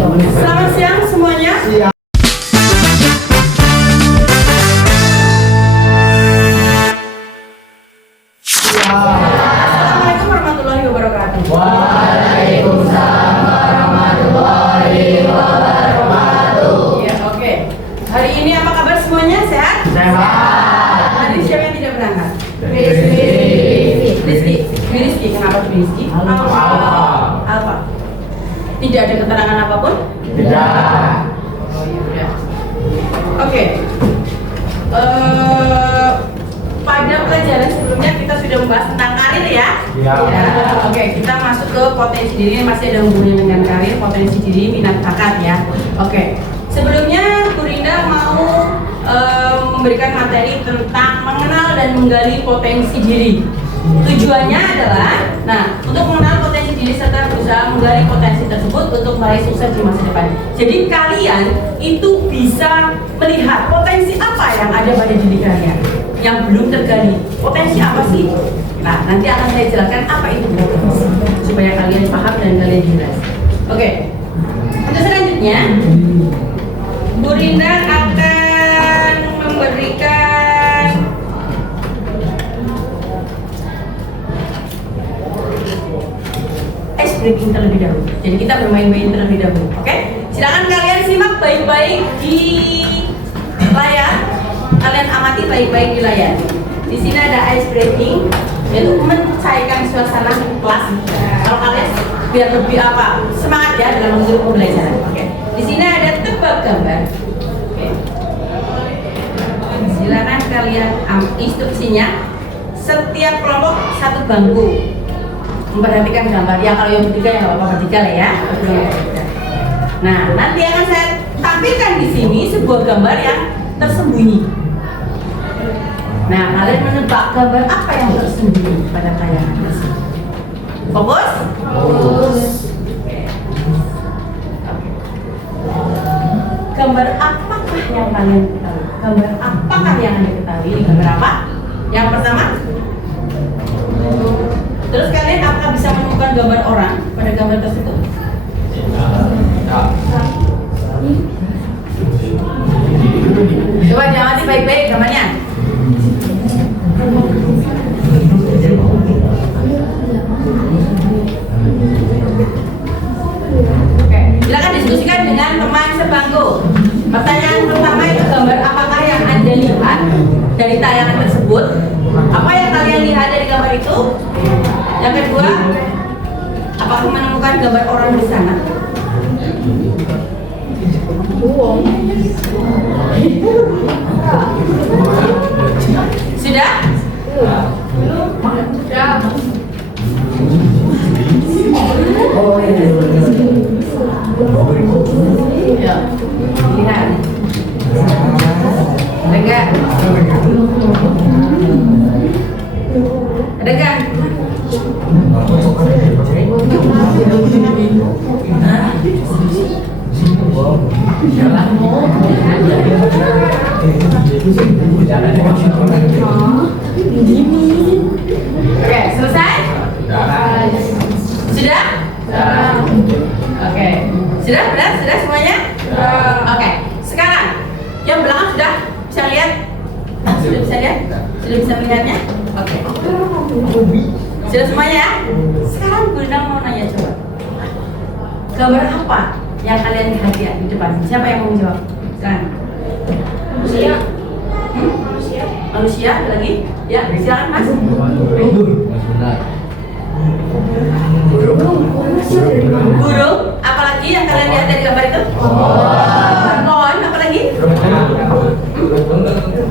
Selamat siang semuanya. Assalamualaikum warahmatullahi wabarakatuh. Waalaikumsalam warahmatullahi wabarakatuh. Ya, oke. Hari ini apa kabar semuanya? Sehat? Sehat. Hari siapa yang tidak berangkat? Rizky. Rizky. Kenapa Rizky? Alfa. Tidak ada keterangan apapun? Tidak. Oh ya udah. Oke. Pada pelajaran sebelumnya kita sudah membahas tentang karir ya. Ya. Oke, kita masuk ke potensi diri, masih ada hubungannya dengan karir, potensi diri, minat bakat ya. Oke. Sebelumnya Bu Rinda mau memberikan materi tentang mengenal dan menggali potensi diri. Tujuannya adalah, untuk mengenal potensi diri serta berusaha menggali potensi tersebut untuk meraih sukses di masa depan. Jadi kalian itu bisa melihat potensi apa yang ada pada diri kalian yang belum tergali. Potensi apa sih? Nah, nanti akan saya jelaskan apa itu potensi supaya kalian paham dan kalian jelas. Oke. Untuk selanjutnya, Bu Rinda akan memberikan ice breaking terlebih dahulu. Jadi kita bermain-main terlebih dahulu. Oke? Silakan kalian simak baik-baik di layar. Kalian amati baik-baik di layar. Di sini ada ice breaking, yaitu mencairkan suasana kelas. Kalau kalian biar lebih semangat ya dalam mengikuti pembelajaran. Oke. Di sini ada tebak gambar. Oke. Silakan kalian instruksinya. Setiap kelompok satu bangku. Memperhatikan gambar. Ya kalau yang bertiga ya nggak apa-apa bertiga lah ya. Nah, nanti akan saya tampilkan di sini sebuah gambar yang tersembunyi. Nah, kalian menebak gambar apa yang tersembunyi pada tayangan tersebut? Fokus? Fokus. Gambar apakah yang kalian ketahui? Gambar apakah yang Anda ketahui? Ini gambar apa? Yang pertama? Terus kalian apakah bisa menemukan gambar orang pada gambar tersebut? Coba diamati baik-baik gambarnya. Oke, silakan diskusikan dengan teman sebangku. Pertanyaan pertama itu gambar apakah yang Anda lihat dari tayangan tersebut? Apa yang kalian lihat dari gambar itu? Yang kedua, apakah menemukan gambar orang di sana? Sudah? Ya, lihat. Ada nggak? Ada nggak? Oke, selesai? Sudah? Oke. Sudah? Benar? Sudah semuanya? Oke. Sekarang yang belakang sudah bisa lihat? Sudah bisa lihat? Sudah bisa melihatnya? Oke. Sudah semuanya? Sekarang Bu Rinda mau nanya coba. Gambar apa yang kalian lihat ya di depan? Siapa yang mau menjawab? Silakan. Manusia. Manusia ada lagi? Ya, silakan Mas. Burung. Apalagi yang kalian lihat dari gambar itu? Pohon. Apalagi?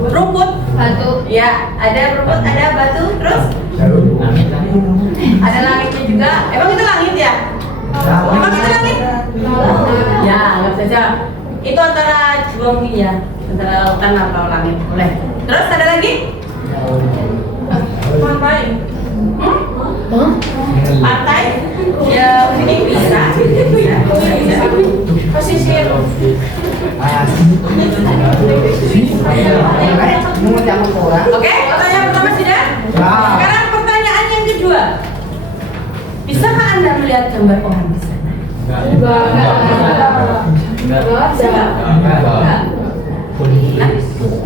Rumput. Batu. Ya, ada rumput, ada batu. Terus? Ada langitnya juga. Emang itu langit ya? Emang itu langit? Ya, nggak bisa jawab. Itu antara dua mungkin ya, antara lautan atau langit. Boleh. Terus ada lagi? Pantai. Pantai? Ya, ini bisa. Pesisir. Oke, pertanyaan pertama sudah. Sekarang pertanyaan yang kedua. Bisakah Anda melihat gambar orang di sana? Coba. Nah,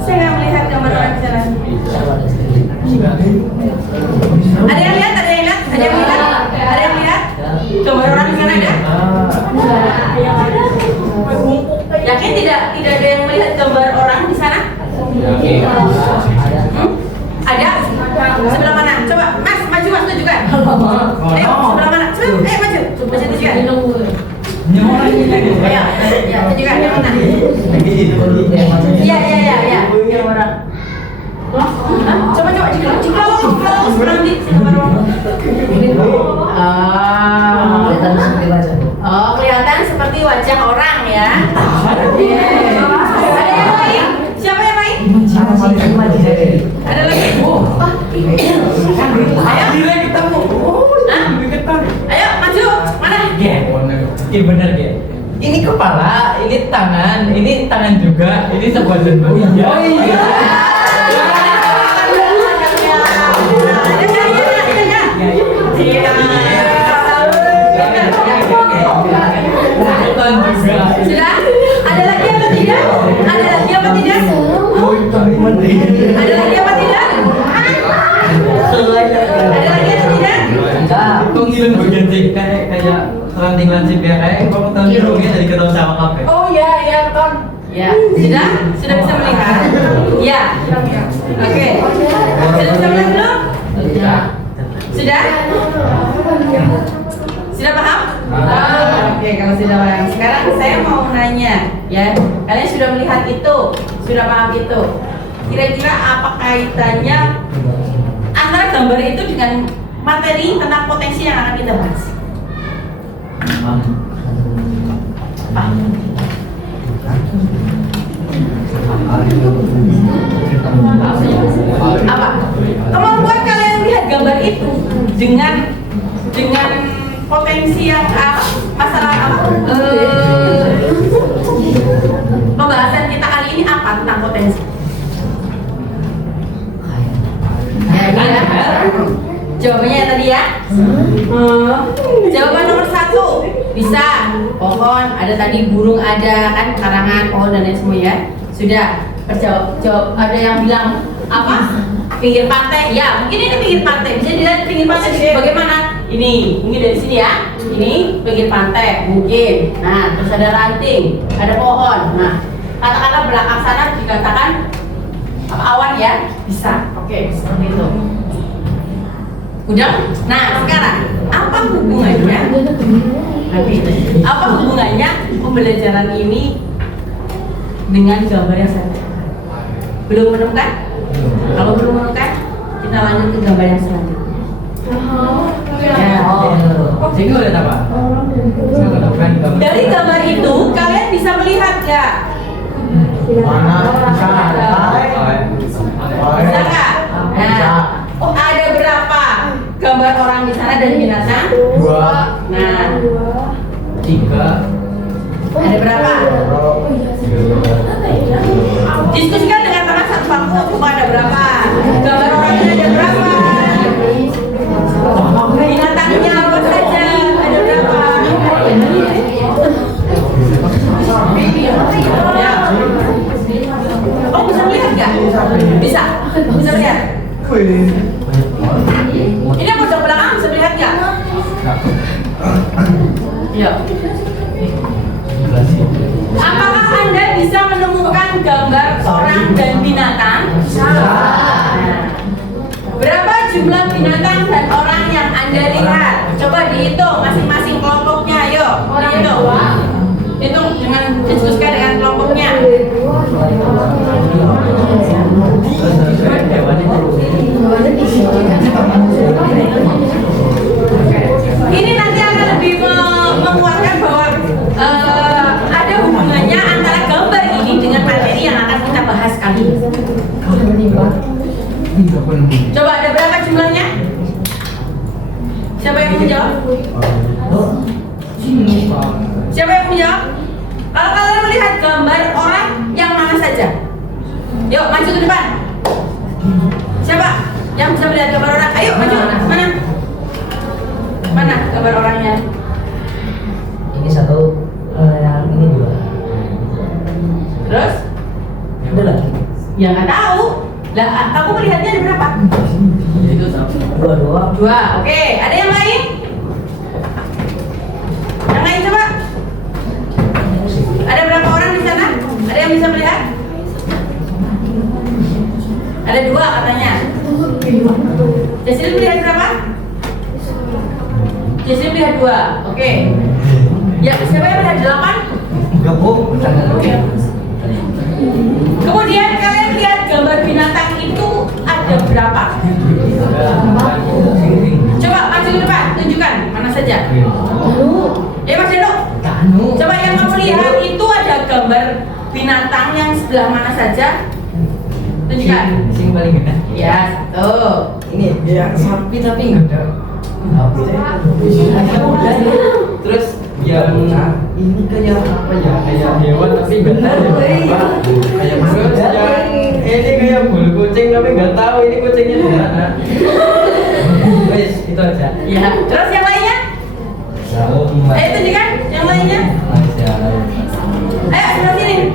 saya nggak melihat gambar orang di sana. Ada yang lihat? Ada yang lihat? Ada yang lihat? Ada yang lihat? Gambar orang di sana ada? Yakin tidak ada yang melihat gambar orang di sana? Ada? Sebelah mana? Coba, Mas, maju Mas tunjukkan. Ayo, sebelah mana? Coba, maju. Coba tunjukkan. Ayo, ya tunjukkan yang mana? Iya. Yang mana? Coba close berhenti kelihatan seperti wajah orang ya. Ada yang lain? Siapa yang lain? Ada lagi? Ayo maju. Mana? Iya benar ya. Ini kepala, ini tangan juga, ini sebuah lembu. Sudah? Ada lagi apa tidak? Ada lagi apa tidak? Ada lagi apa tidak? Ada lagi apa tidak? Kok ngilang bagian sih kayak ranting lancip ya kayak kok tahun hidungnya dari ketemu sama kafe. Oh ya, Ton. Ya, sudah bisa melihat. Ya. Oke. Sudah bisa melihat belum? Sudah? Sudah paham? Oke, kalau sudah paham. Sekarang saya mau nanya, ya. Kalian sudah melihat itu, sudah paham itu. Kira-kira apa kaitannya antara gambar itu dengan materi tentang potensi yang akan kita bahas? Apa? Kemampuan kalian lihat gambar itu dengan potensi yang masalah pembahasan kita kali ini apa tentang potensi? Jawabannya tadi ya. Jawaban nomor 1 bisa pohon, ada tadi burung, ada kan karangan, pohon dan lain semua ya. Sudah jawab. Ada yang bilang apa? Pinggir pantai. Ya, mungkin ini pinggir pantai. Bisa dilihat pinggir pantai bagaimana? Ini mungkin dari sini ya. Ini pinggir pantai mungkin. Nah, terus ada ranting, ada pohon. Nah, katakanlah belakang sana dikatakan awan ya. Bisa. Oke, seperti itu. Udah? Nah, sekarang apa hubungannya? Apa hubungannya pembelajaran ini dengan gambar yang satu? Belum menemukan? Kalau belum menemukan, kita lanjut ke gambar yang selanjutnya. Jadi udah apa? Dari gambar itu, kalian bisa melihat nggak? Bisa nggak? Nah, ada berapa gambar orang di sana dan binatang? 2. Nah, 3. ada berapa? Diskusikan dengan teman satu bangku. Coba ada berapa? Gambar orangnya ada berapa? Binatangnya apa saja? Ada berapa? Ya. Oh, bisa melihat nggak? Bisa melihat. Ini yang pojok belakang bisa melihat nggak? Iya. Apakah Anda bisa menemukan gambar orang dan binatang? Nah, berapa jumlah binatang dan orang yang Anda lihat? Coba dihitung masing-masing kelompoknya, ayo dihitung. Hitung dengan diskusikan dengan kelompoknya. Ini nanti akan lebih menguatkan bahwa ada hubungannya antara gambar ini dengan materi yang akan kita bahas kali ini. Coba ada berapa jumlahnya? Siapa yang mau menjawab? Siapa yang mau menjawab? Kalau kalian melihat gambar orang yang mana saja? Yuk maju ke depan. Siapa yang bisa melihat gambar orang? Ayo maju. Mana? Mana gambar orangnya? Ini 1, yang ini 2. Ya nggak tahu. Lah, kamu melihatnya ada berapa? Itu sama. Dua. Oke, ada yang lain? Yang lain coba. Ada berapa orang di sana? Ada yang bisa melihat? Ada dua katanya. Jesslyn melihat berapa? Jesslyn melihat dua. Oke. Ya, siapa yang melihat 8? Enggak, Bu. Kemudian kalian lihat gambar binatang itu ada berapa? Coba maju ke depan, tunjukkan mana saja. Mas Deno. Coba yang kamu lihat itu ada gambar binatang yang sebelah mana saja? Tunjukkan. Sing paling gede. Ya, tuh. Ini ya sapi tapi enggak ada. Terus yang ini kayak apa ya? Kayak hewan tapi enggak tahu apa. Kayak terus yang ini kayak bulu kucing tapi enggak tahu ini kucingnya di mana. Wes, itu aja. Ya, terus yang lainnya? Ayo tunjukkan yang lainnya. Ayo sebelah sini.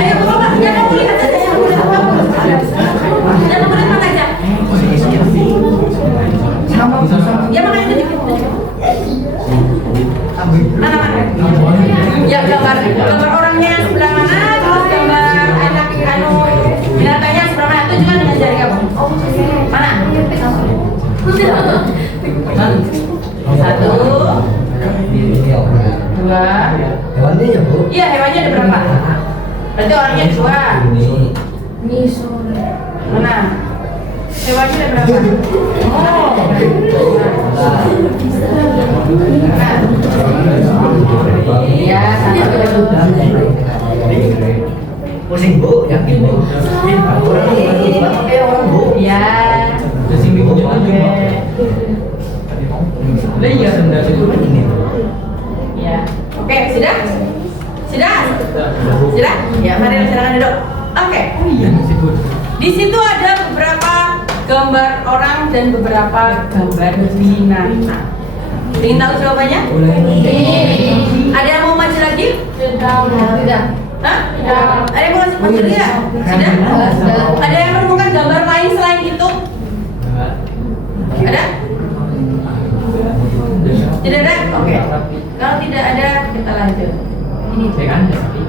Ayo bapak, jangan kamu lihat aja, jangan kamu lihat apa. Jangan kamu lihat mana aja. Ya makanya tunjukin. Mana? Ya gambar orangnya yang sebelah mana, terus gambar anak binatangnya sebelah mana. Tunjukkan dengan jari kamu. Mana? Satu, dua. Hewannya ya, Bu? Iya, hewannya ada berapa? Berarti orangnya dua. Mana? Hewannya ada berapa? Oh. Iya, satu. Pusing, Bu, yakin, Bu? Orang, Bu. Iya. Terus ini punya juga. Lah iya sendal itu ini. Iya. Oke, sudah? Sudah? Sudah? Ya, mari silakan duduk. Oke. Oh iya disebut. Di situ ada beberapa gambar orang dan beberapa gambar binatang. Ingin tahu jawabannya? Ada yang mau maju lagi? Tidak. Hah? Ada yang mau maju lagi ya? Sudah? Ada yang menemukan gambar lain selain itu? Ada? Tidak ada? Oke. Kalau tidak ada, kita lanjut. Ini Saya kan sapi.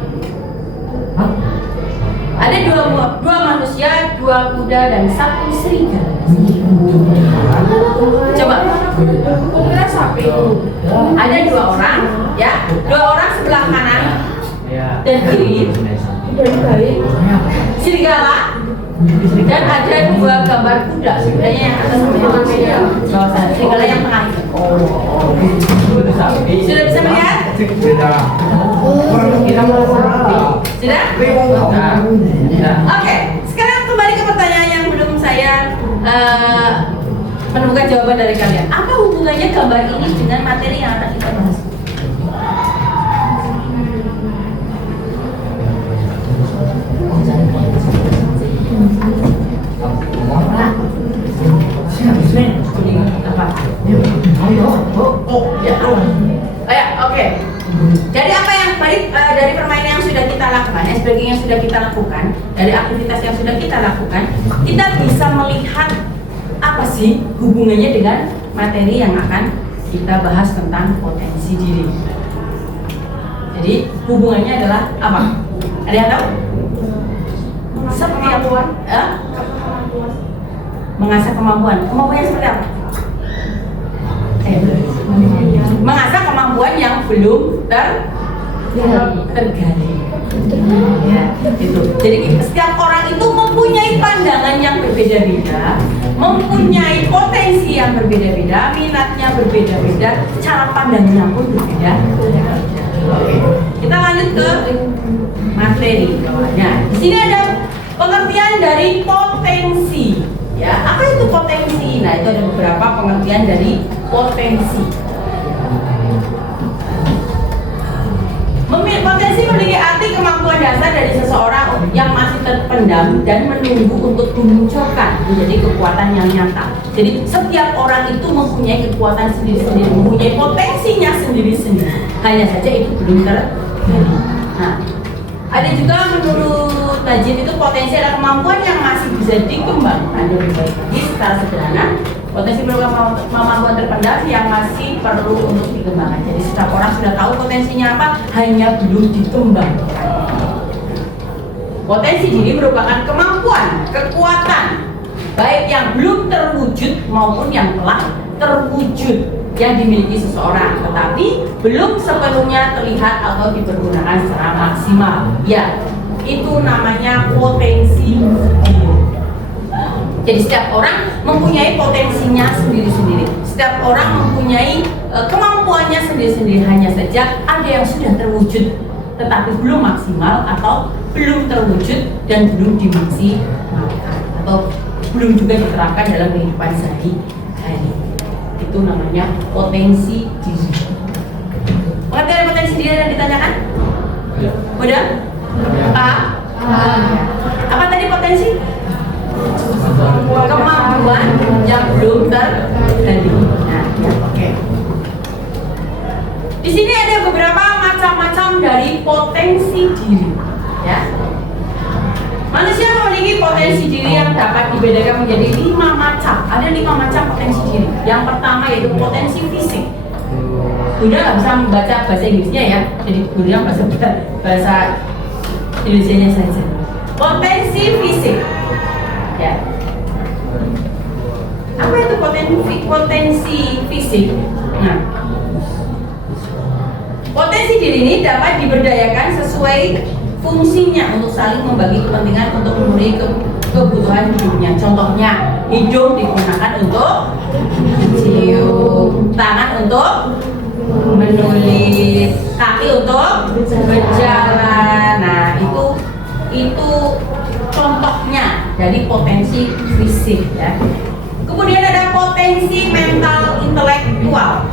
ada dua manusia, dua kuda dan satu serigala. Coba. Kira sapi. Ada dua orang, ya. Dua orang sebelah kanan Ya. dan kiri. Serigala. Dan ada dua gambar kuda. Sebenarnya yang atas namanya bawah sana. Serigala yang tengah itu. Itu sapi. Sudah bisa melihat? Sudah? Nah, Oke, sekarang kembali ke pertanyaan yang belum saya menemukan jawaban dari kalian. Apa hubungannya gambar ini dengan materi yang akan kita bahas? Apa? Oke. Jadi apa yang dari permainan yang sudah kita lakukan, SBG yang sudah kita lakukan, dari aktivitas yang sudah kita lakukan, kita bisa melihat apa sih hubungannya dengan materi yang akan kita bahas tentang potensi diri. Jadi hubungannya adalah apa? Ada yang tahu? Kemampuan. Mengasah kemampuan. Kemampuannya seperti apa? Mengasah kemampuan yang belum tergali. Ya, itu. Jadi setiap orang itu mempunyai pandangan yang berbeda-beda, mempunyai potensi yang berbeda-beda, minatnya berbeda-beda, cara pandangnya pun berbeda. Oke. Kita lanjut ke materi bawahnya. Di sini ada pengertian dari potensi. Ya, apa itu potensi? Nah, itu ada beberapa pengertian dari potensi. Potensi memiliki arti kemampuan dasar dari seseorang yang masih terpendam dan menunggu untuk dimunculkan menjadi kekuatan yang nyata. Jadi setiap orang itu mempunyai kekuatan sendiri-sendiri, mempunyai potensinya sendiri-sendiri. Hanya saja itu belum terjadi. Nah, Ada juga menurut Najib itu potensi adalah kemampuan yang masih bisa dikembangkan lebih baik lagi. Secara sederhana, potensi merupakan kemampuan terpendam yang masih perlu untuk dikembangkan. Jadi setiap orang sudah tahu potensinya apa, hanya belum dikembangkan. Potensi diri merupakan kemampuan, kekuatan, baik yang belum terwujud maupun yang telah terwujud yang dimiliki seseorang, tetapi belum sepenuhnya terlihat atau dipergunakan secara maksimal. Ya, itu namanya potensi diri. Jadi setiap orang mempunyai potensinya sendiri-sendiri. Setiap orang mempunyai kemampuannya sendiri-sendiri. Hanya saja ada yang sudah terwujud, tetapi belum maksimal atau belum terwujud dan belum dimaksimalkan atau belum juga diterapkan dalam kehidupan sehari-hari. Itu namanya potensi diri. Pengertian potensi diri yang ditanyakan? Udah? Apa tadi potensi? Kemampuan yang belum terjadi. Nah, ya, oke. Di sini ada beberapa macam-macam dari potensi diri, ya. Manusia memiliki potensi diri yang dapat dibedakan menjadi 5 macam. Ada 5 macam potensi diri. Yang pertama yaitu potensi fisik. Bunda nggak bisa membaca bahasa Inggrisnya ya, jadi Bunda bahasa Indonesianya saja. Potensi fisik. Ya. Apa itu potensi fisik? Nah, potensi diri ini dapat diberdayakan sesuai fungsinya untuk saling membagi kepentingan untuk memenuhi kebutuhan hidupnya. Contohnya, hidung digunakan untuk mencium, tangan untuk menulis, kaki untuk berjalan. Nah, itu contohnya dari potensi fisik, ya. Kemudian ada potensi mental intelektual.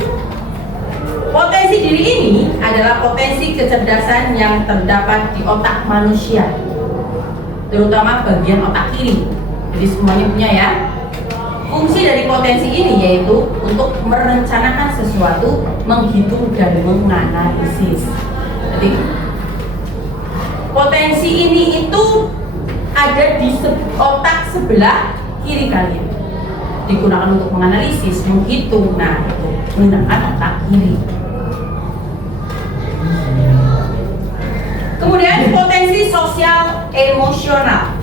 Potensi diri ini adalah potensi kecerdasan yang terdapat di otak manusia, terutama bagian otak kiri. Jadi semuanya punya ya. Fungsi dari potensi ini yaitu untuk merencanakan sesuatu, menghitung dan menganalisis. Jadi potensi ini itu ada di otak sebelah kiri kalian. Digunakan untuk menganalisis, menghitung. Nah, itu menggunakan otak kiri. Kemudian potensi sosial emosional.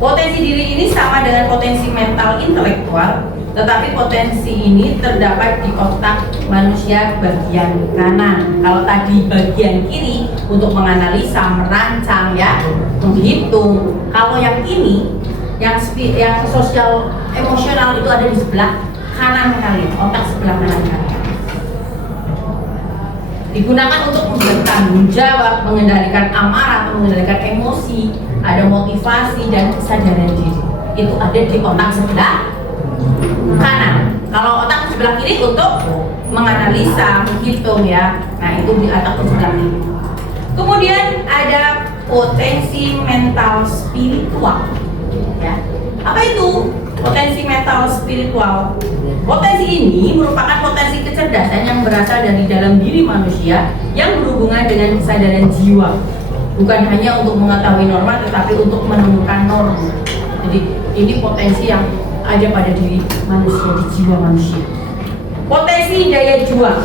Potensi diri ini sama dengan potensi mental intelektual, tetapi potensi ini terdapat di otak manusia bagian kanan. Kalau tadi bagian kiri untuk menganalisa, merancang ya, menghitung. Kalau yang ini, yang sosial emosional itu ada di sebelah kanan kalian, otak sebelah kanan kalian. Digunakan untuk membuat tanggung jawab, mengendalikan amarah atau mengendalikan emosi, ada motivasi dan kesadaran diri. Itu ada di otak sebelah kanan. Kalau otak sebelah kiri untuk menganalisa, menghitung ya. Nah, itu di otak sebelah kiri. Kemudian ada potensi mental spiritual. Ya. Apa itu potensi mental spiritual? Potensi ini merupakan potensi kecerdasan yang berasal dari dalam diri manusia yang berhubungan dengan kesadaran jiwa. Bukan hanya untuk mengetahui norma, tetapi untuk menemukan norma. Jadi ini potensi yang ada pada diri manusia, di jiwa manusia. Potensi daya juang.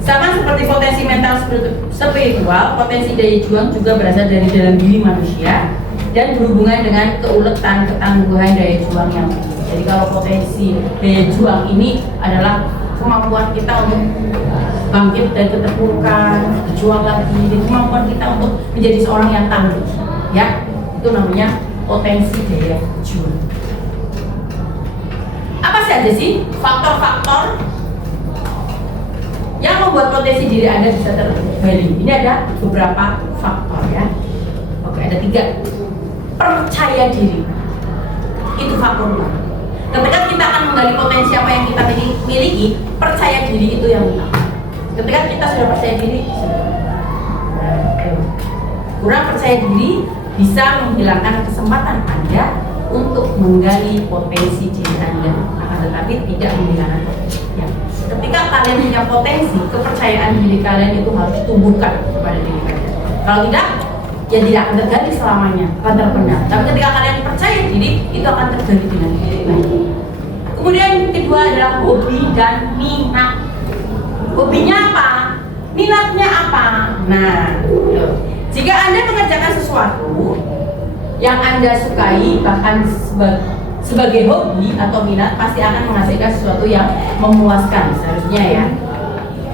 Sama seperti potensi mental spiritual, potensi daya juang juga berasal dari dalam diri manusia dan berhubungan dengan keuletan, ketangguhan daya juang yang tinggi. Jadi kalau potensi daya juang ini adalah kemampuan kita untuk bangkit dari keterpurukan, berjuang lagi, kemampuan kita untuk menjadi seorang yang tangguh, ya, itu namanya potensi daya juang. Apa saja sih faktor-faktor yang membuat potensi diri Anda bisa tergali? Ini ada beberapa faktor ya. Oke, ada 3. Percaya diri, itu faktor utama. Ketika kita akan menggali potensi apa yang kita miliki, percaya diri itu yang utama. Ketika kita sudah percaya diri, kurang percaya diri bisa menghilangkan kesempatan Anda untuk menggali potensi diri Anda, akan tetapi tidak menghilangkan potensi. Ya. Ketika kalian punya potensi, kepercayaan diri kalian itu harus ditumbuhkan kepada diri kalian. Kalau tidak, ya tidak akan tergali selamanya, akan terpendam. Tapi ketika kalian percaya diri, itu akan tergali dengan baik. Kemudian kedua adalah hobi dan minat. Hobinya apa? Minatnya apa? Nah, jika Anda mengerjakan sesuatu yang Anda sukai, bahkan sebagai hobi atau minat, pasti akan menghasilkan sesuatu yang memuaskan seharusnya ya.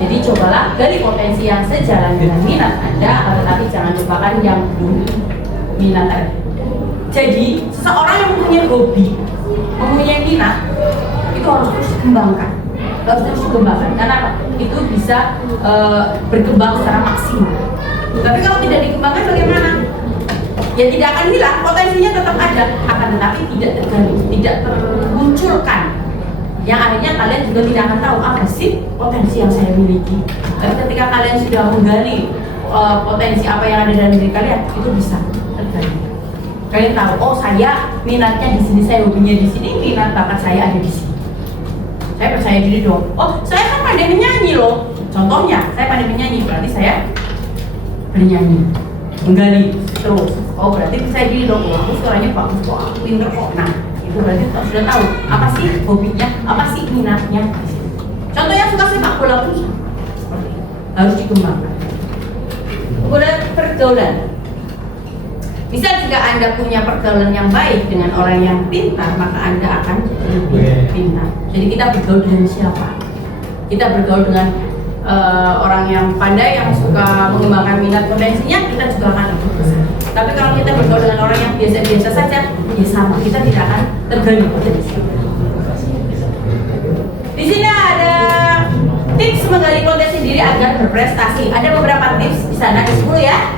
Jadi cobalah gali potensi yang sejalan dengan minat Anda, tetapi jangan lupakan yang belum minat Anda. Jadi seseorang yang mempunyai hobi, mempunyai minat, itu harus terus dikembangkan, karena itu bisa berkembang secara maksimal. Tapi kalau tidak dikembangkan bagaimana? Ya tidak akan hilang, potensinya tetap ada, akan tetapi tidak tergali, tidak termunculkan. Yang akhirnya kalian juga tidak akan tahu apa sih potensi yang saya miliki. Tapi ketika kalian sudah menggali potensi apa yang ada dalam diri kalian, itu bisa tergali. Kalian tahu, oh saya minatnya di sini, saya hobinya di sini, minat bakat saya ada di sini. Saya percaya diri dong. Oh saya kan pandai menyanyi loh. Contohnya, saya pandai menyanyi, berarti saya bernyanyi, menggali terus. Oh berarti saya diri dong, oh, aku suaranya bagus kok, aku pinter kok. Nah itu berarti sudah tahu apa sih hobinya, apa sih minatnya. Contoh yang suka sepak bola pun harus dikembangkan. Kemudian pergaulan. Misal jika Anda punya pergaulan yang baik dengan orang yang pintar, maka Anda akan lebih pintar. Jadi kita bergaul dengan siapa? Kita bergaul dengan orang yang pandai, yang suka mengembangkan minat potensinya, kita juga akan lebih besar. Tapi kalau kita bergaul dengan orang yang biasa-biasa saja, ya sama, kita tidak akan tergali potensi. Di sini ada tips menggali potensi diri agar berprestasi. Ada beberapa tips di sana, di 10 ya.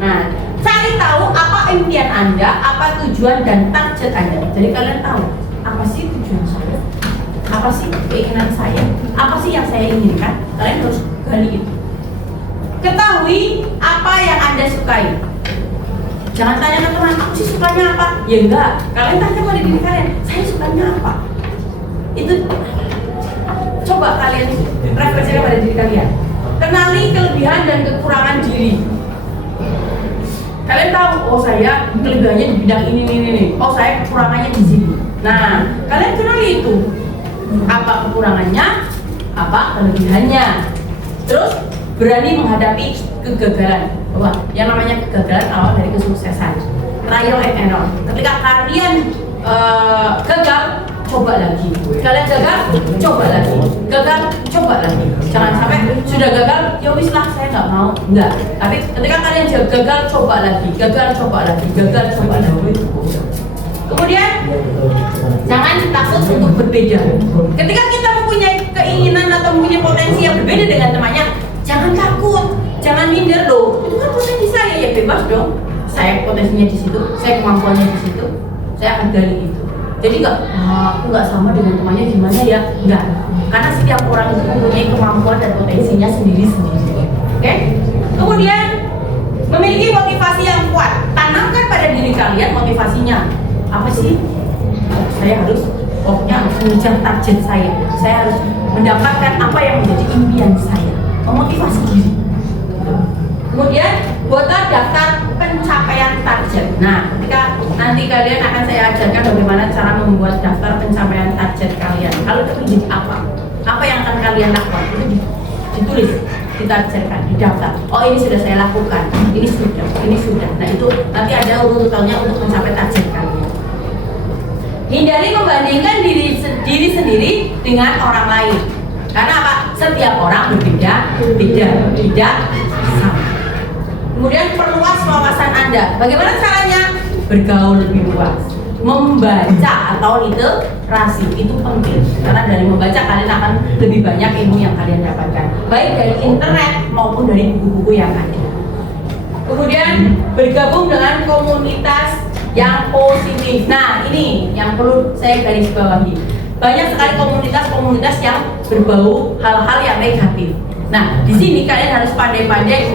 Nah, cari tahu apa impian Anda, apa tujuan dan target Anda. Jadi kalian tahu apa sih tujuan saya, apa sih keinginan saya, apa sih yang saya inginkan. Kalian harus gali itu. Ketahui apa yang Anda sukai. Jangan tanya ke teman, aku sih sukanya apa? Ya enggak, kalian tanya pada diri kalian, saya sukanya apa? Itu coba kalian refleksikan pada diri kalian. Kenali kelebihan dan kekurangan diri. Kalian tahu, oh saya kelebihannya di bidang ini. Oh saya kekurangannya di sini. Nah, kalian kenali itu. Apa kekurangannya, apa kelebihannya. Terus berani menghadapi kegagalan. Bahwa yang namanya kegagalan awal dari kesuksesan. Trial and error. Ketika kalian gagal, coba lagi. Kalian gagal, coba lagi. Gagal, coba lagi. Jangan sampai sudah gagal, ya wis lah saya nggak mau. Enggak. Tapi ketika kalian gagal, coba lagi. Gagal, coba lagi. Gagal, coba lagi. Kemudian jangan takut untuk berbeda. Ketika kita mempunyai keinginan atau mempunyai potensi yang berbeda dengan temannya, jangan takut, jangan minder loh. Itu kan potensi saya, ya bebas dong. Saya potensinya di situ, saya kemampuannya di situ, saya akan gali itu. Jadi aku nggak sama dengan temannya gimana ya? Enggak, karena setiap orang itu mempunyai kemampuan dan potensinya sendiri-sendiri. Oke? Kemudian memiliki motivasi yang kuat. Tanamkan pada diri kalian motivasinya. Apa sih? Saya harus pokoknya mengejar target saya. Saya harus mendapatkan apa yang menjadi impian saya. Memotivasi diri. Kemudian buatlah daftar pencapaian target. Nah, ketika nanti kalian akan saya ajarkan bagaimana cara membuat daftar pencapaian target kalian. Kalau itu menjadi apa yang akan kalian lakukan itu ditulis, ditargetkan, didaftar. Oh ini sudah saya lakukan, ini sudah. Nah itu nanti ada urutannya untuk mencapai target kalian. Hindari membandingkan diri sendiri dengan orang lain. Karena apa? Setiap orang berbeda, tidak sama. Kemudian perluas wawasan Anda. Bagaimana caranya? Bergaul lebih luas. Membaca atau literasi itu penting. Karena dari membaca kalian akan lebih banyak ilmu yang kalian dapatkan. Baik dari internet maupun dari buku-buku yang ada. Kemudian bergabung dengan komunitas yang positif. Nah ini yang perlu saya garis bawahi. Banyak sekali komunitas-komunitas yang berbau hal-hal yang negatif. Nah di sini kalian harus pandai-pandai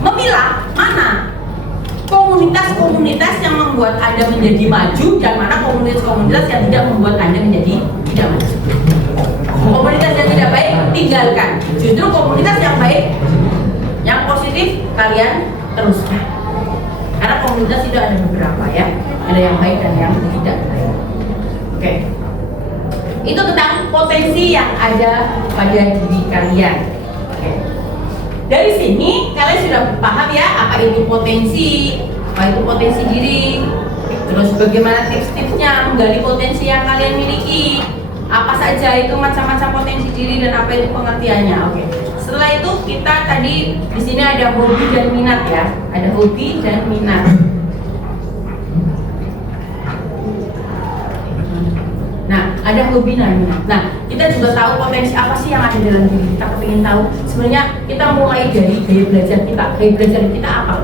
memilah mana komunitas-komunitas yang membuat Anda menjadi maju dan mana komunitas-komunitas yang tidak membuat Anda menjadi tidak maju. Komunitas yang tidak baik tinggalkan. Justru komunitas yang baik, yang positif kalian teruskan. Karena komunitas itu ada beberapa ya, ada yang baik dan yang tidak baik. Oke, itu tentang potensi yang ada pada diri kalian. Oke. Dari sini kalian sudah paham ya apa itu potensi, apa itu potensi diri, terus bagaimana tips-tipsnya menggali potensi yang kalian miliki, apa saja itu macam-macam potensi diri dan apa itu pengertiannya. Oke. Setelah itu kita tadi di sini ada hobi dan minat ya, ada hobi dan minat. Nah, ada hobi dan minat. Nah, kita juga tahu potensi apa sih yang ada dalam diri kita. Pengen tahu. Sebenarnya kita mulai dari gaya belajar kita. Gaya belajar kita apa?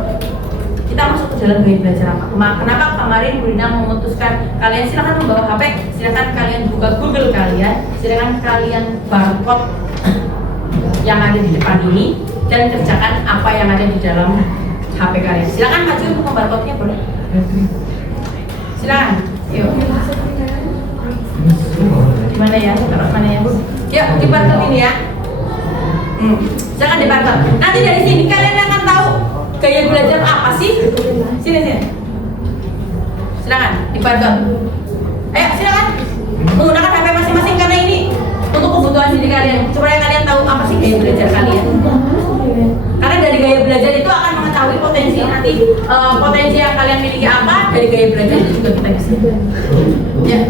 Kita masuk ke dalam gaya belajar apa? Kenapa kemarin Bu Rina memutuskan kalian silakan membawa HP, silakan kalian buka Google kalian, silakan kalian barcode yang ada di depan ini dan kerjakan apa yang ada di dalam HP kalian. Silakan maju untuk membarcode-nya, boleh? Silakan. Yuk. Gimana ya? Taruh mana ya, Bu? Yuk, di barcode ini ya. Silakan di barcode. Nanti dari sini kalian akan tahu gaya belajar apa sih? Sini. Silakan di barcode. Ayo, silakan. Menggunakan HP masing-masing karena ini untuk kebutuhan diri kalian, supaya kalian tahu apa sih gaya belajar kalian. Karena dari gaya belajar itu akan mengetahui potensi nanti potensi yang kalian miliki apa, dari gaya belajar itu juga kita bisa. Ya.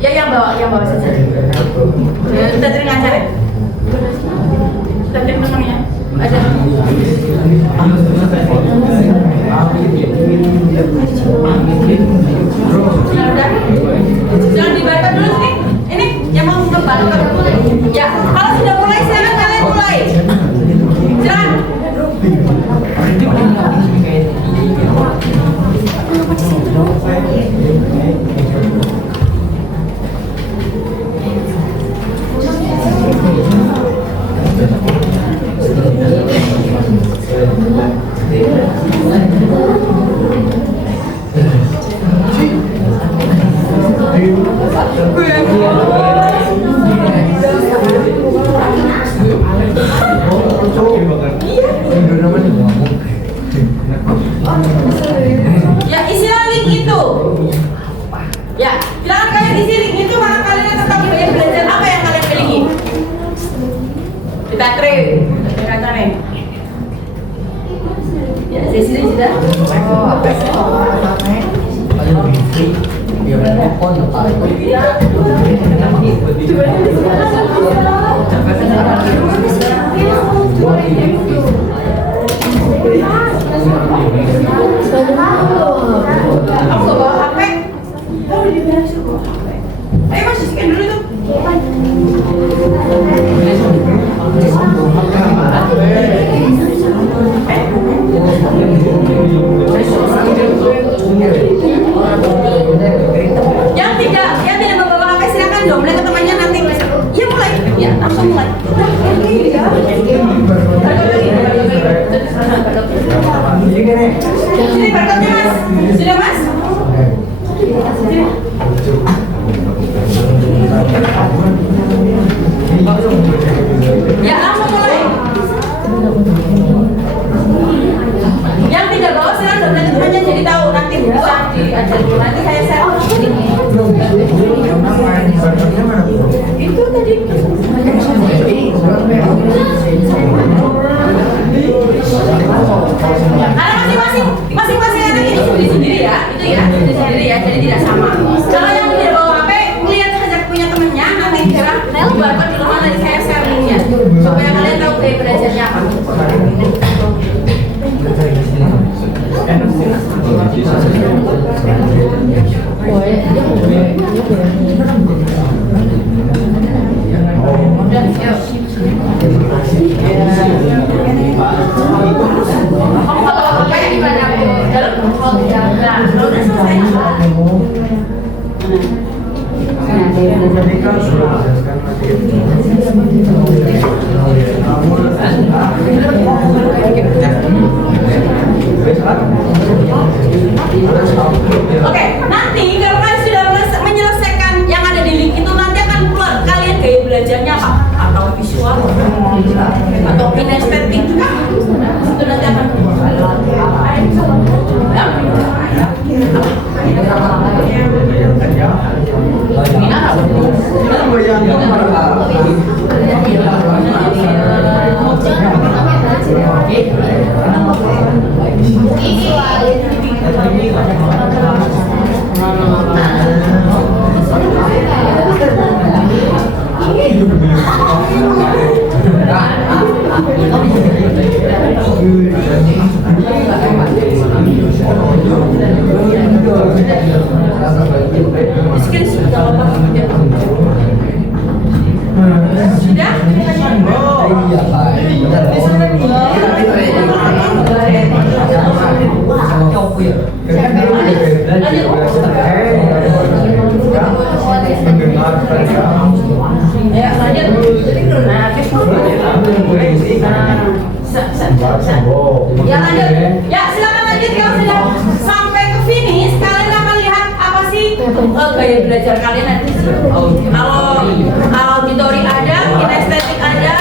Ya yang bawa saja. Kita cari ngajar ya. Kita cari temannya. Ada. Jangan dibaca dulu sih. Ini yang mau ngebantu. Ya, kalau sudah mulai silakan kalian mulai. Silakan. Ya, isilah link itu. Ya, silakan kalian isi link itu, maka kalian tetap gaya belajar apa yang kalian miliki. Kita kata nih. Ya, sesi sudah. Kamu gak bawa HP? Oh, diberesin bawa HP. Ayo Mas, sisihkan dulu tuh. Yang tidak membawa HP silakan dombleng ke temannya nanti. Iya mulai. Ya, langsung mulai. Sini barcode-nya Mas. Sudah Mas? Sini. Ya, langsung mulai. Yang tidak bawa silakan dombleng ke temannya jadi tahu nanti bisa diajar. Nanti saya share. Itu tadi. Karena masing-masing anak ini sendiri ya, itu ya, sendiri ya, jadi tidak sama. Kalau yang tidak bawa HP, lihat saja punya temennya, nanti sekarang barcode di rumah nanti saya share linknya, supaya kalian tahu gaya belajarnya apa. Oke, nanti kalau kalian sudah menyelesaikan yang ada di link itu, nanti akan keluar kalian gaya belajarnya apa, atau visual, atau kinestetik, Ya lanjut. Ya silakan lanjut kalau sudah sampai ke finish. Kalian akan lihat apa sih gaya belajar kalian nanti. Kalau auditori ada, kinestetik ada,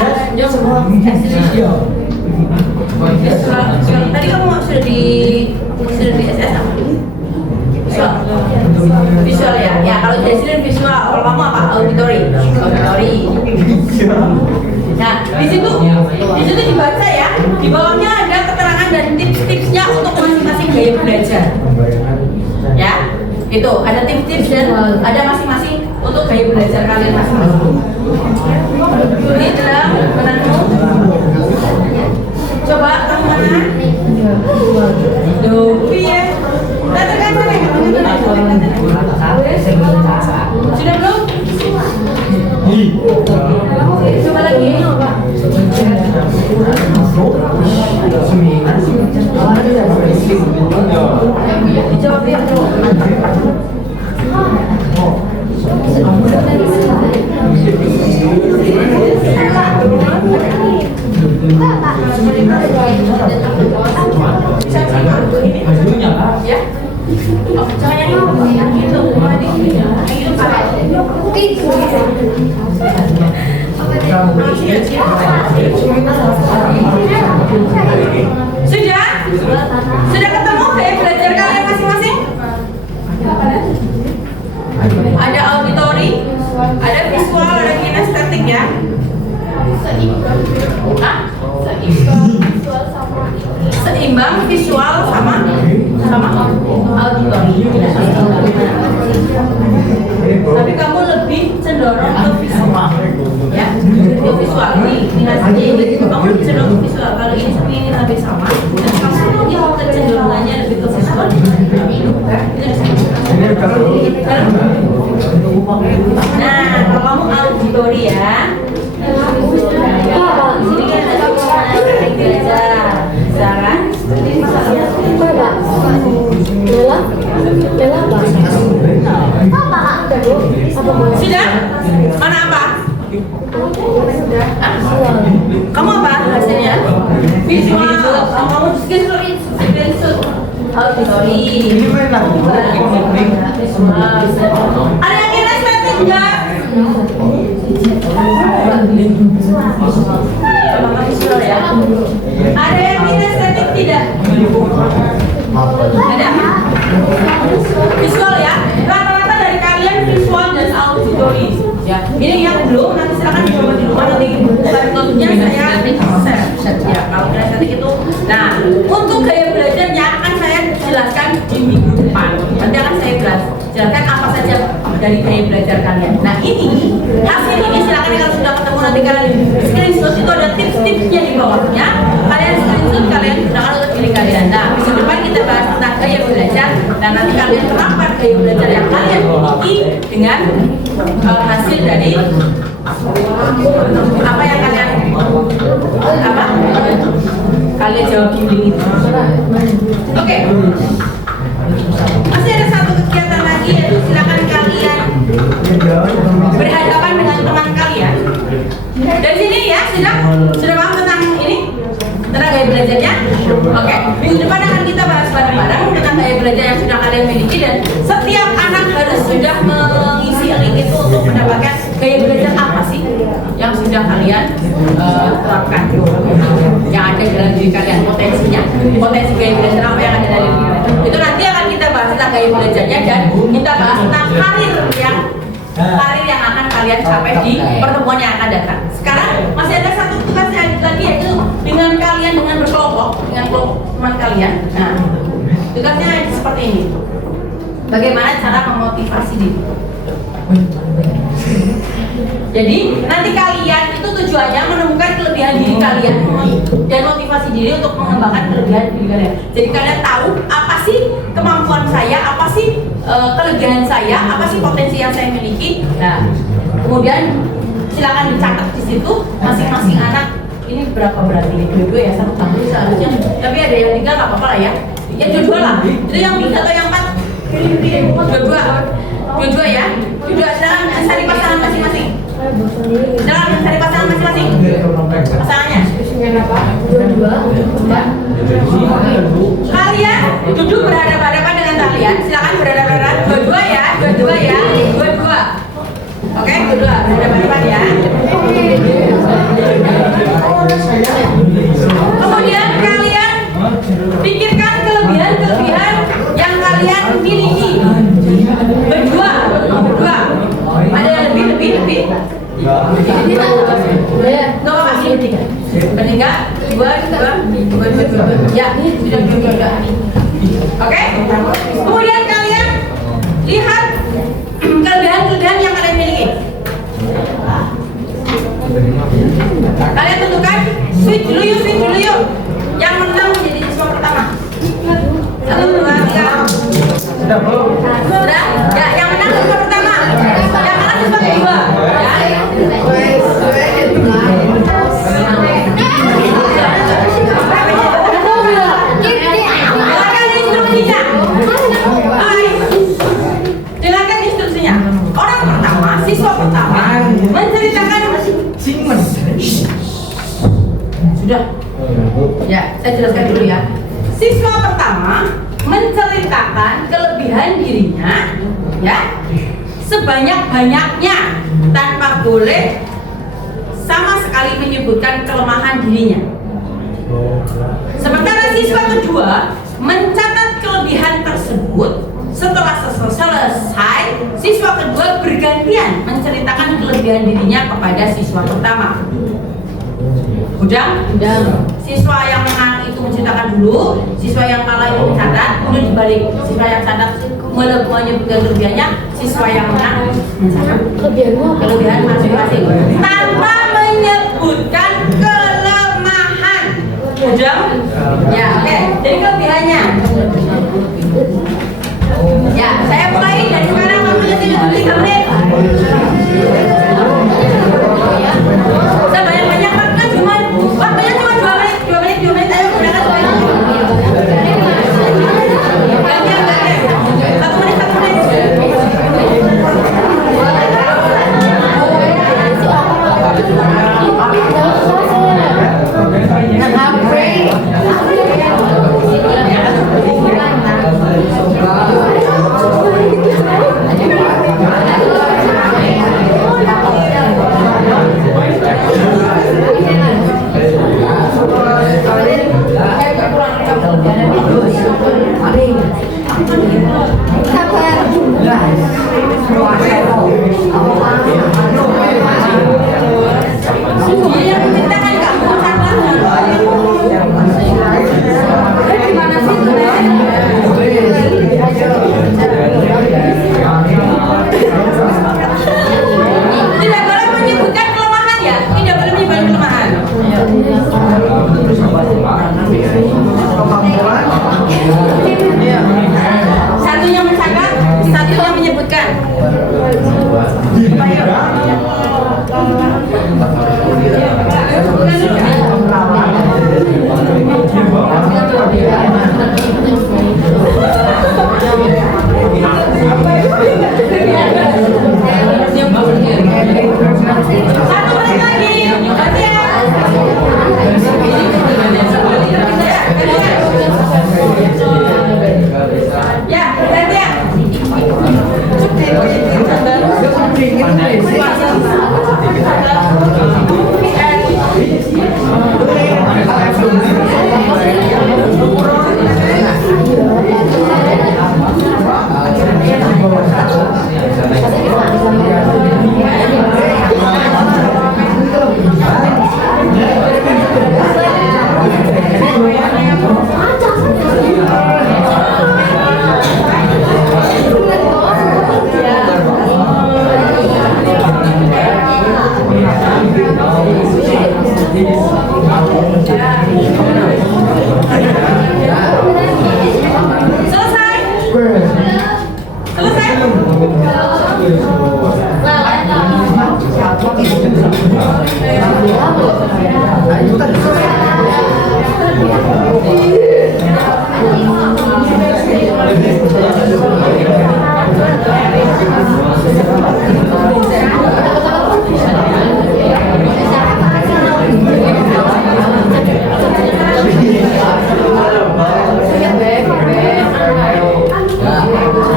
tadi kamu sudah di SS apa? Visual ya. Ya kalau jadi visual, kalau kamu apa? Auditori. Nah, di situ dibaca ya. Di bawahnya ada keterangan dan tips-tipsnya untuk masing-masing gaya belajar. Ya, itu ada tips-tips dan ada masing-masing untuk gaya belajar kalian masing-masing. Ini dalam benarmu. Coba kamu mana? Dupi ya. Katakan sudah belum? Coba lagi. Dijawab ya. Ya. Oh, jangan yang itu. Sudah ketemu gaya belajar kalian masing-masing? Ada auditori, ada visual, ada kinestetik ya. Seimbang visual sama auditori. Tapi kamu lebih cenderung ke visual, ya? Ke visual ini hasilnya ini. Kamu lebih cenderung ke visual. Kalau ini sama ini lebih sama. Dan kamu yang kecenderungannya lebih ke visual. Nah, kalau kamu auditori ya. Sini kan ada belajar, saran. Sudah? Mana apa? Kamu apa hasilnya? Visual. Kamu screenshot. Auditori. Ada yang kinestetik enggak? Ada yang kinestetik tidak? Ada? Visual ya? Rata-rata dari kalian visual dan auditori. Ya. Ini yang belum, nanti silakan coba di rumah, nanti notnya saya share. Ya, kalau kinestetik itu. Nah, untuk gaya belajarnya akan saya jelaskan di minggu depan. Nanti akan saya jelaskan apa saja dari gaya belajar kalian. Nah, ini hasil ini silakan kalau sudah ketemu nanti kalian screenshot, itu ada tips-tipsnya di bawahnya. Kalian screenshot, kalian gunakan untuk diri kalian. Nah, minggu depan kita bahas tentang gaya belajar dan nanti kalian terapkan gaya belajar yang kalian miliki dengan hasil dari apa yang kalian jawab di link itu. Oke. Masih ada satu kegiatan lagi, yaitu silakan kalian berhadapan dengan teman kalian. Dari sini ya sudah paham tentang ini, tentang gaya belajarnya. Oke. Minggu depan akan kita bahas bareng-bareng tentang gaya belajar yang sudah kalian miliki dan setiap anak harus sudah mengisi link itu untuk mendapatkan gaya belajar apa sih yang sudah kalian terapkan, yang ada dalam diri kalian, potensi gaya belajar apa yang ada dalam diri kalian. Itu nanti akan kita bahas tentang gaya belajarnya dan kita bahas tentang karir yang akan kalian capai di pertemuan yang akan datang. Sekarang masih ada satu tugas lagi, yaitu dengan berkelompok dengan kelompok teman kalian. Nah, tugasnya seperti ini. Bagaimana cara memotivasi diri? Jadi nanti kalian itu tujuannya menemukan kelebihan diri kalian dan motivasi diri untuk mengembangkan kelebihan diri kalian. Jadi kalian tahu apa sih kemampuan saya, apa sih kelebihan saya, apa sih potensi yang saya miliki. Nah, kemudian silakan dicatat di situ masing-masing anak. Ini berapa berarti? Dua-dua ya, satu tahun seharusnya. Tapi ada yang 3 nggak apa-apa lah ya. Ya dua-dua lah. Itu yang 3 atau yang 4? Dua-dua ya. Dua, silakan cari pasangan masing-masing. Silakan cari pasangan masing-masing. Pasangannya? Dua-dua. Depan ya. Kemudian kalian pikirkan kelebihan-kelebihan yang kalian miliki. Berdua. Ada yang lebih. Nggak apa-apa. Benar nggak? Dua. Ya, sudah juga. Oke. Kemudian kalian lihat kelebihan-kelebihan yang kalian miliki. Kalian tentukan switch dulu yuk. Yang menang menjadi siswa pertama. 1, 2, 3. Sudah belum? Sudah? Ya, yang menang siswa pertama. Yang kalah siswa kedua. Ya. Dengarkan instruksinya. Orang pertama, siswa pertama menceritakan sudah. Ya, saya jelaskan dulu ya. Siswa pertama menceritakan kelebihan dirinya, ya, sebanyak-banyaknya tanpa boleh sama sekali menyebutkan kelemahan dirinya. Sementara siswa kedua mencatat kelebihan tersebut. Setelah selesai, siswa kedua bergantian menceritakan kelebihan dirinya kepada siswa pertama. Udah? Siswa yang menang itu menceritakan dulu, siswa yang kalah itu mencatat, kemudian dibalik. Siswa yang catat menyebutkan kelebihannya, siswa yang menang mencatat kelebihan masing-masing tanpa menyebutkan kelemahan. Udah? Ya, oke. Jadi kelebihannya. Ya, saya mulai dari sekarang waktunya 3 menit. Sebanyak-banyak waktunya cuma 2 menit. Ayo gunakan sebanyak. Gantian. 1 menit. Tidak boleh menyebutkan kelemahan ya, tidak boleh menyebutkan kelemahan. Satunya mencatat, satunya menyebutkan.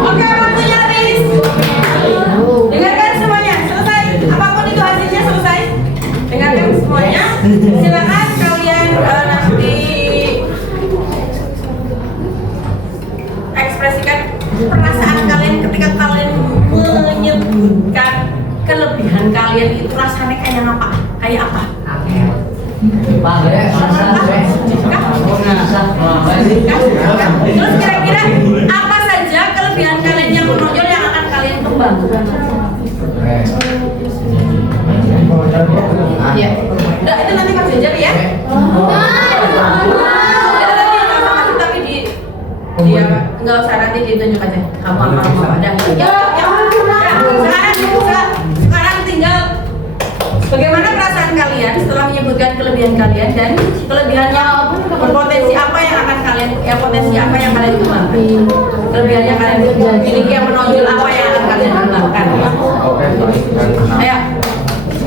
Oke, waktunya habis. Dengarkan semuanya. Selesai apapun silakan kalian nanti ekspresikan perasaan kalian ketika kalian menyebutkan kelebihan kalian itu rasanya kayak apa? Kayak apa? Terus kira-kira apa saja kelebihan kalian yang menonjol yang akan kalian kembangkan? Ya, nah, itu nanti Mas Jajar ya. Tapi dia nggak usah nanti ditunjuk aja. Kamu ada. Sekarang tinggal bagaimana perasaan kalian setelah menyebutkan kelebihan kalian dan kelebihannya berpotensi apa yang akan kalian potensi apa yang kalian kembangkan, kelebihannya kalian miliki yang menonjol apa yang akan kalian kembangkan. Ayo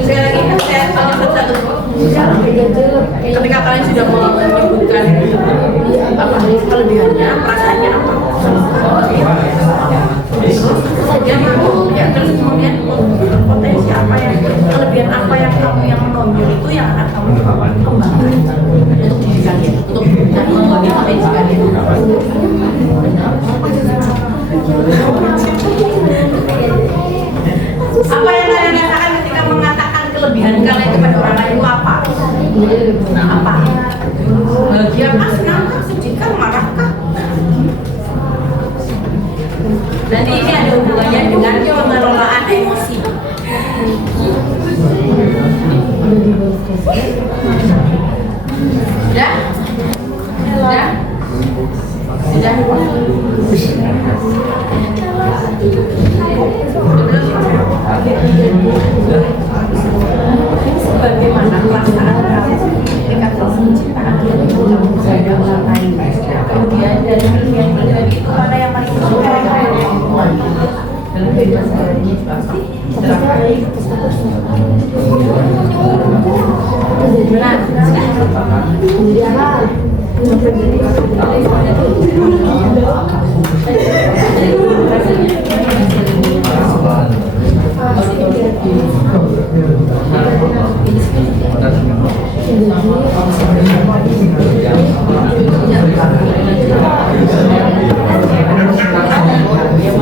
sekali lagi saya satu ketika kalian sudah menyebutkan apa kelebihannya perasaannya apa ya terus kemudian potensi apa yang kelebihan apa yang kamu yang menonjol itu yang akan kamu kembangkan untuk diri kalian untuk mengembangkan potensi kalian. Apa yang kalian rasakan ketika mengatakan kelebihan kalian kepada orang lain itu apa? Nah, apa? Bahagia kah, senang kah, sedih kah, marah kah? Nanti ini ada hubungannya dengan pengelolaan emosi. Sudah? Sudah? Sudah? Bagaimana perasaan kamu ketika kamu menciptakan kepada orang lain? Kemudian dari kelebihan itu mana yang paling disukai oleh orang? Dan bebas darinya juga pasti.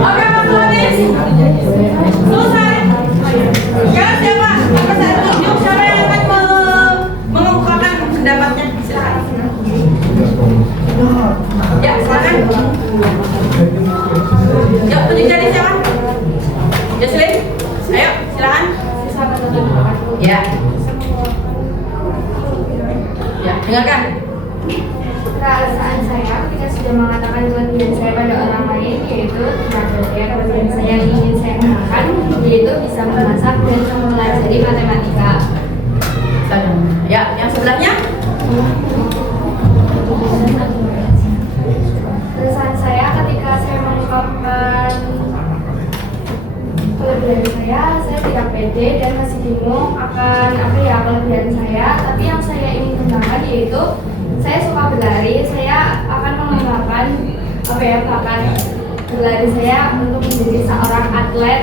Oke, Mas Anies. Selesai. Sekarang siapa? Siapa yang akan mengemukakan pendapatnya? Silakan. Ya, silakan. Ya, tunjuk jari siapa? Jocelyn. Ayo, silakan. Ya. Ya, dengarkan. Perasaan saya ketika sudah mengatakan kelebihan saya pada orang lain yaitu kelebihan saya yang ingin saya katakan yaitu bisa memasak dan mempelajari matematika. Ya, yang sebelahnya. Perasaan saya ketika saya mengungkapkan kelebihan saya tidak pede dan masih bingung akan kelebihan saya. Tapi yang saya ingin kembangkan yaitu saya suka berlari. Saya akan mengembangkan bakat berlari saya untuk menjadi seorang atlet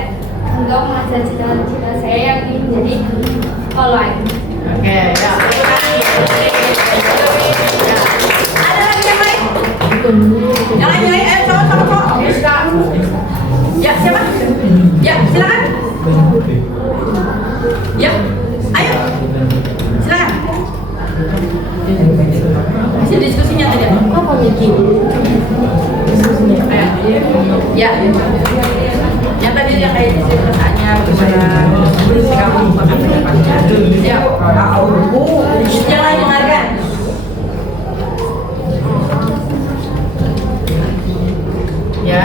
untuk mengejar cita-cita saya yang ingin menjadi polain. Oke, ya. Ada lagi yang lain? Yang lain, cowok. Ya, siapa? Ya, silakan. Ya, ayo. Silakan. Hasil diskusinya tadi apa? Apa Miki? Ya. Yang tadi yang kayak perasaannya gimana? Kamu bakal pendapatnya. Ya. Jangan dengarkan. Ya.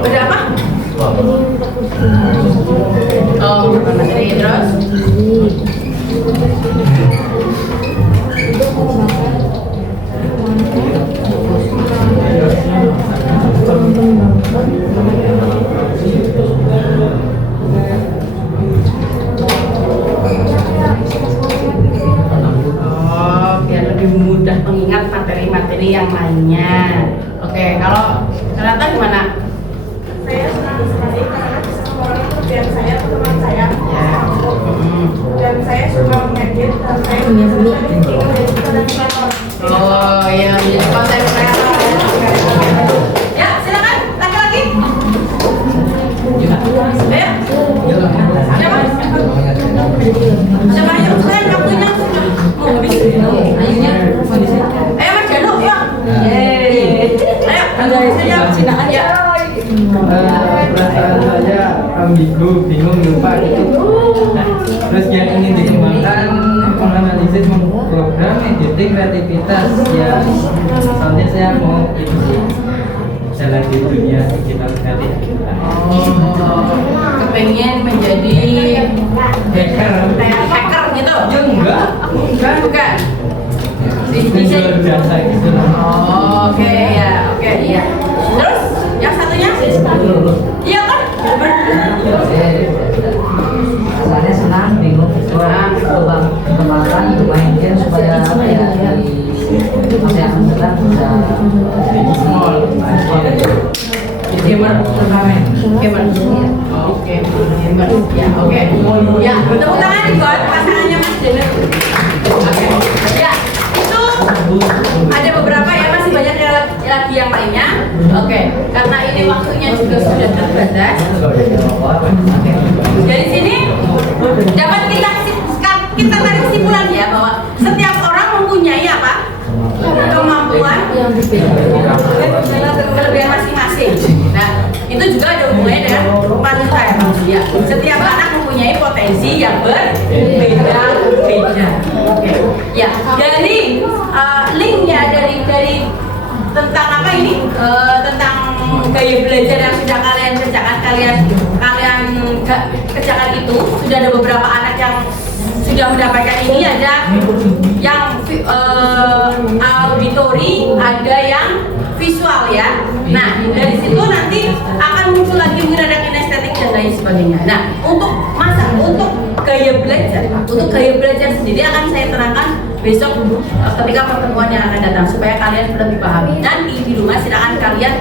Udah apa? Oh, materi terus. materi yang lainnya. Oke, kalau Renata gimana? Saya senang sekali karena bisa mengurangi kelebihan saya ke teman saya. Ya. Dan saya suka mengedit dan saya punya ingin menjadi konten. Oh iya, menjadi konten kreator. Ya, silakan laki-laki. Ayo. Siapa? Siapa ayo? Saya waktunya sudah mau habis. Ayunya. Ayo Mas Janu, yuk. Ayo, saya ya. Perasaan saya ambigu, bingung, lupa gitu. Nah, terus yang ingin dikembangkan menganalisis program editing kreativitas ya. Soalnya saya mau itu sih jalan di dunia digital kreatif. Kepengen menjadi hacker gitu? Ya enggak, Bukan. luar biasa gitu lah. Oh, oke ya, oke iya. Terus yang satunya? Iya kan? Rasanya senang, bingung, coba kembangkan, bermain game supaya apa ya di masa yang akan datang bisa Gamer, gamer. Oke, gamer. Ya, oke. Ya, tepuk tangan buat pasangannya Mas Janu. Oke. Ya, itu ada beberapa ya, masih banyak lagi yang lainnya. Oke, karena ini waktunya juga sudah terbatas. Oke. Dari sini dapat kita tarik kesimpulan ya bahwa setiap orang mempunyai apa? Kemampuan kelebihan masing-masing. Nah, itu juga ada hubungannya dengan manusia. Setiap anak mempunyai potensi yang berbeda-beda. Oke. Ya, dari linknya dari tentang apa ini? Tentang gaya belajar yang sudah kalian kerjakan itu sudah ada beberapa anak yang sudah mendapatkan ini, ada yang auditory, ada yang visual ya. Nah, dari situ nanti akan muncul lagi mungkin ada kinestetik dan lain sebagainya. Nah, untuk gaya belajar sendiri akan saya terangkan besok ketika pertemuan yang akan datang supaya kalian lebih paham. Nanti di rumah silakan kalian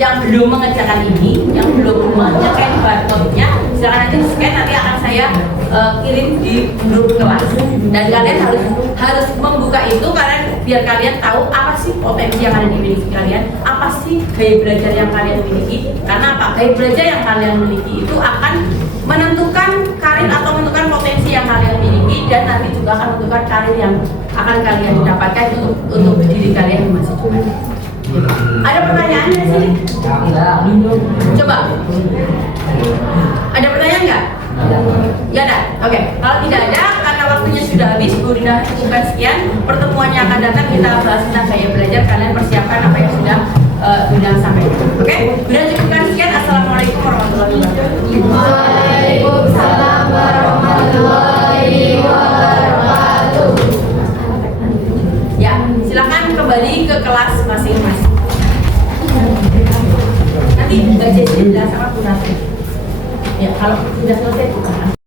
yang belum mengerjakan ini, yang belum menyesuaikan barcode-nya, silakan nanti scan, nanti akan saya kirim di grup kelas. Dan kalian harus membuka itu karena biar kalian tahu apa sih potensi yang ada di miliki kalian, apa sih gaya belajar yang kalian miliki. Karena apa? Gaya belajar yang kalian miliki itu akan menentukan karir atau menentukan potensi yang kalian miliki, dan nanti juga akan menentukan karir yang akan kalian dapatkan untuk diri kalian di masa depan. Ada pertanyaan nggak sih? Coba. Ada pertanyaan nggak? Ya ada. Oke. Kalau tidak ada, karena waktunya sudah habis, Bu Rinda cukupkan sekian. Pertemuannya akan datang kita bahas tentang gaya belajar. Kalian persiapkan apa yang sudah Bu Rinda sampaikan. Oke? Bu Rinda cukupkan sekian. Assalamualaikum warahmatullahi wabarakatuh.